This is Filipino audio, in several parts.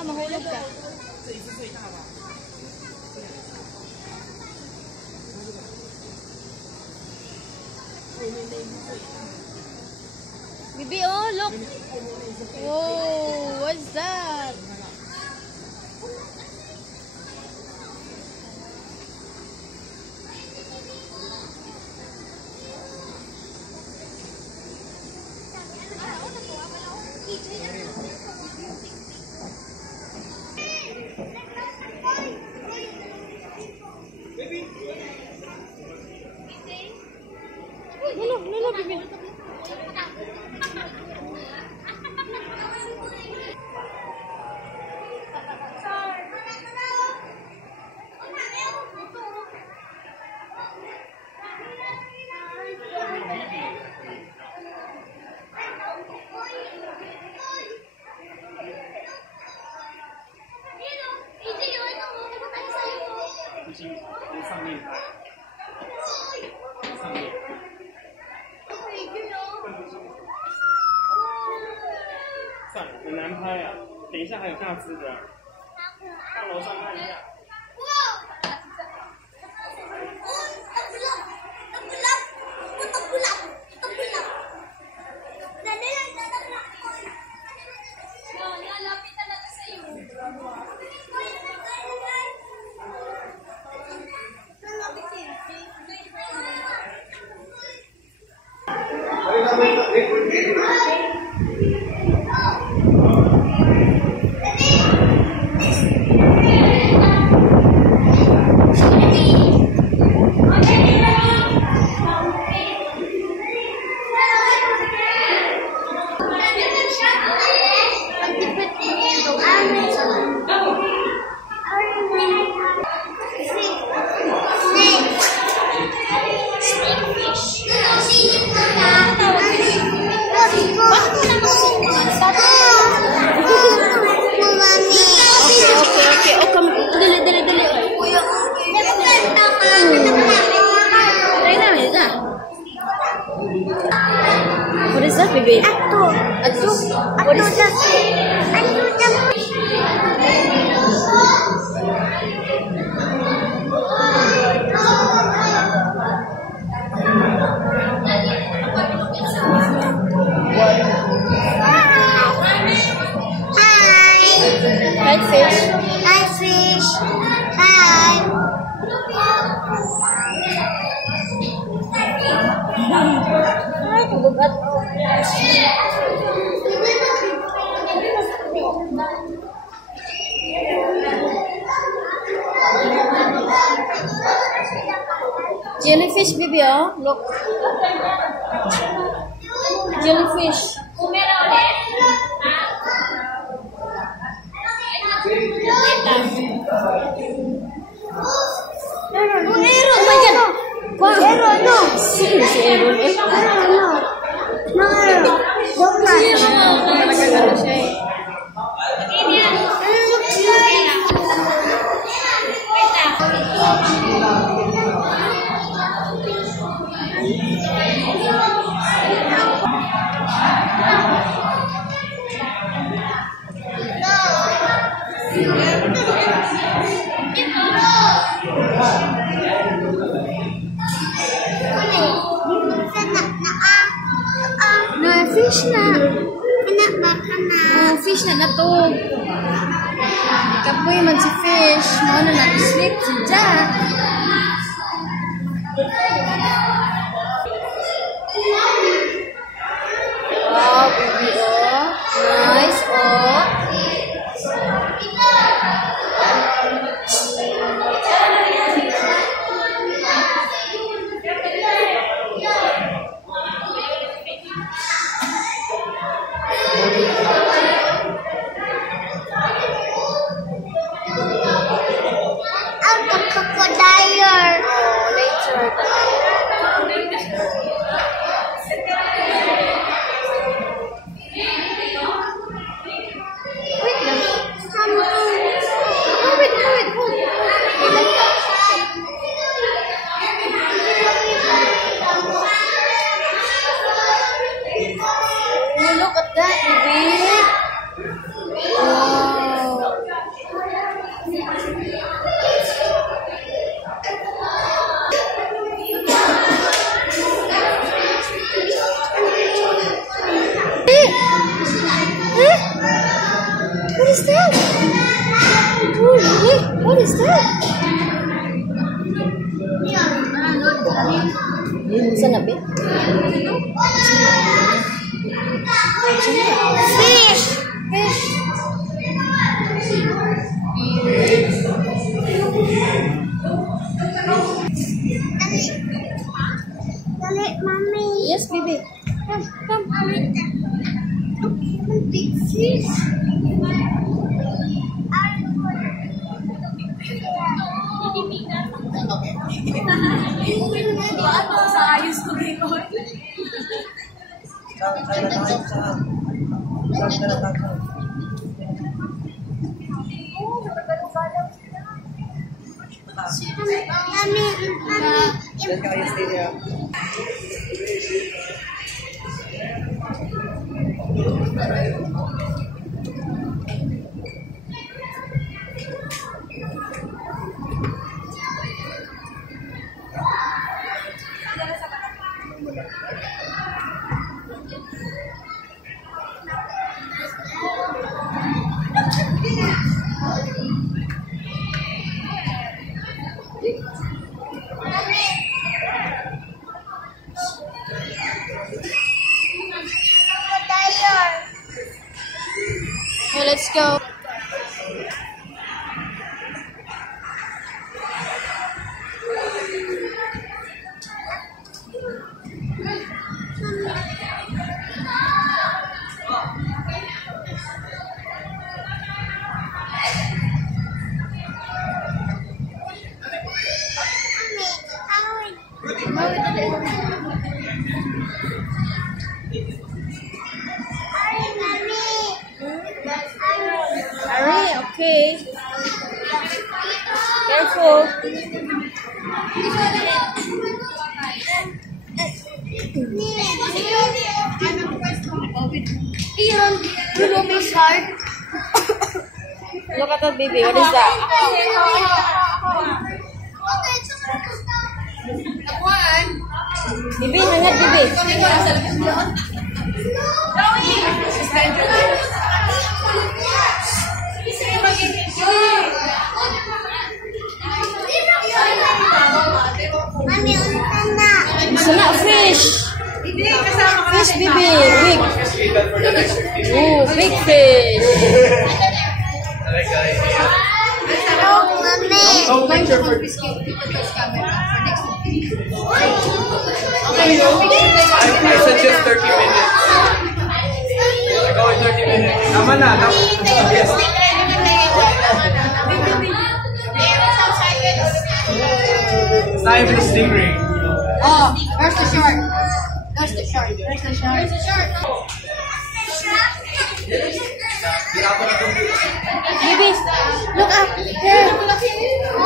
ha, mahulog ka. Bibi, oh, look. Whoa, what's that? No, Bibi.算了，很难拍啊。等一下还有大只的，到楼上看一下。What is that, baby? Atu. What is that? Hi, fish. Hi, fish. Hi. Ay, kagugat. Jellyfish, baby, oh. Look. Jellyfish. Oh my God. Wow. No. Si Aaron, eh. No. Don't touch. Talaga siya eh. Fish na. Anak baka na. Fish na to. Kapoy man si fish. Mauna na sleep si Jack. Wow, baby, oh. Nice, oh. Crocodile. is that? Oh, really? What is that? Saan na, babe? Fish. Dali, Mommy. Yes, baby. Come. Big fish. Okay, let's go. Hurry, okay. Careful. Ian, you know me hard. Look at that, baby. What is that? Baby, hangat, baby. Mami, untan na. Gusto na, fish. Fish, baby. Big. Oh, big fish. Oh, Mami. Oh, picture for I suggest 30 minutes. I go in 30 minutes. Tama na. Yes. It's not even a stingray. Oh, where's the shark? Where's the shark? Where's the shark? Where's the shark? Baby, look up there.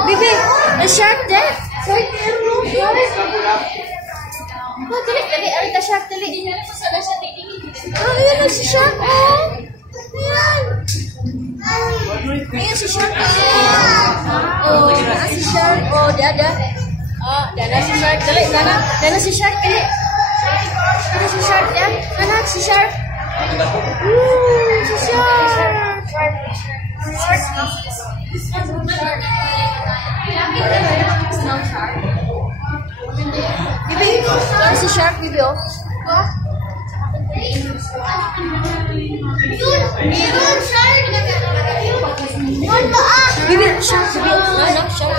Baby, the shark there. Shark there. Oh, dali. Ay, the shark, dali. Oh, ayan na si shark. Oh, ayan. Ayan si shark. Oh, ayan si shark. Oh, dada. Oh, dada si shark. Dali, dada. Dada si shark, dali. Dada si shark, yan. Dada si shark. Si shark. Bibi, dada si shark, bibi, oh. Bibi, shark, bibi. No, shark.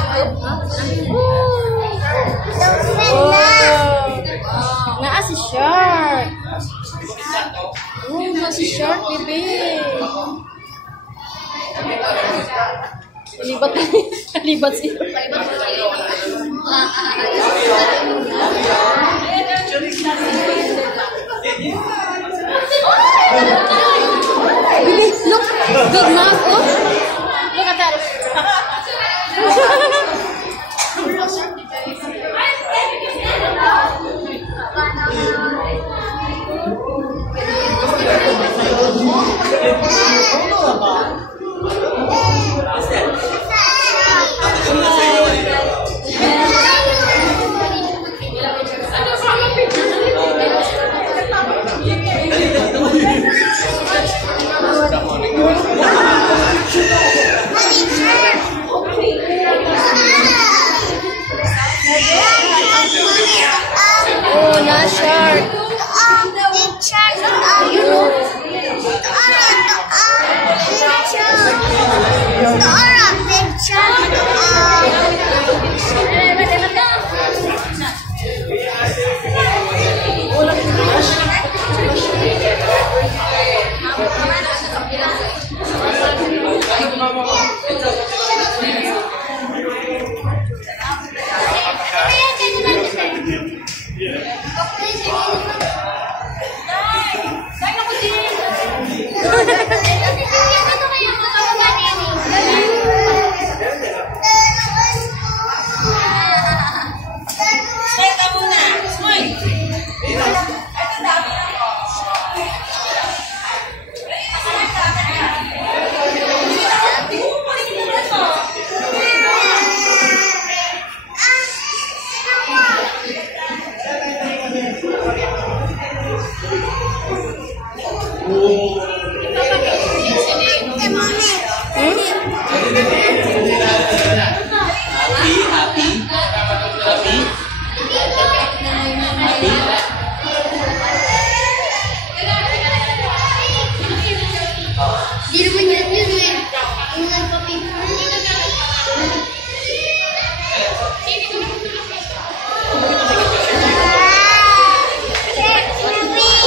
Naa si shark. Naa si shark, bibi. Libat sih. Bibi, look, big mouth, oh. Look at that.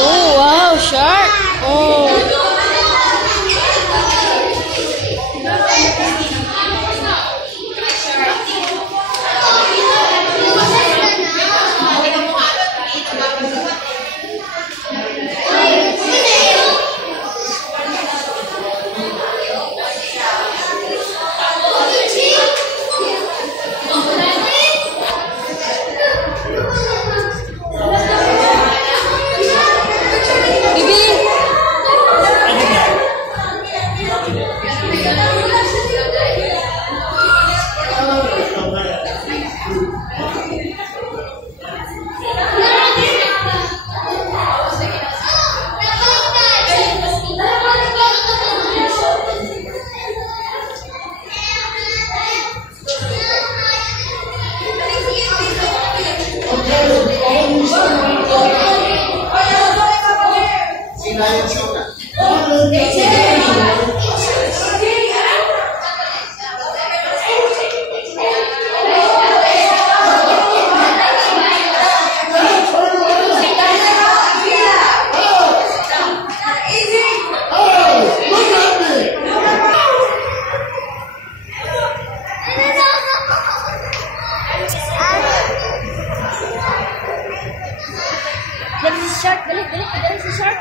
Oh, wow, shark. Oh. Dari si shark, balik dari si shark.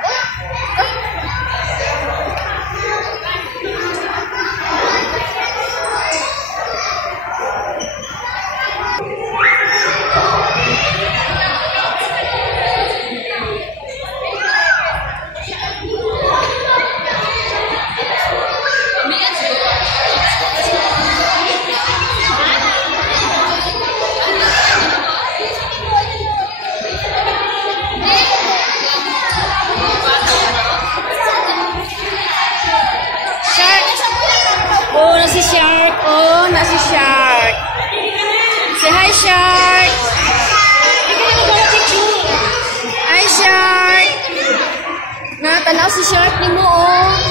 Oh, nasi shark. Oh, nasi shark. Say hi, shark. Hi, shark. Natanaw si shark ni mo, oh.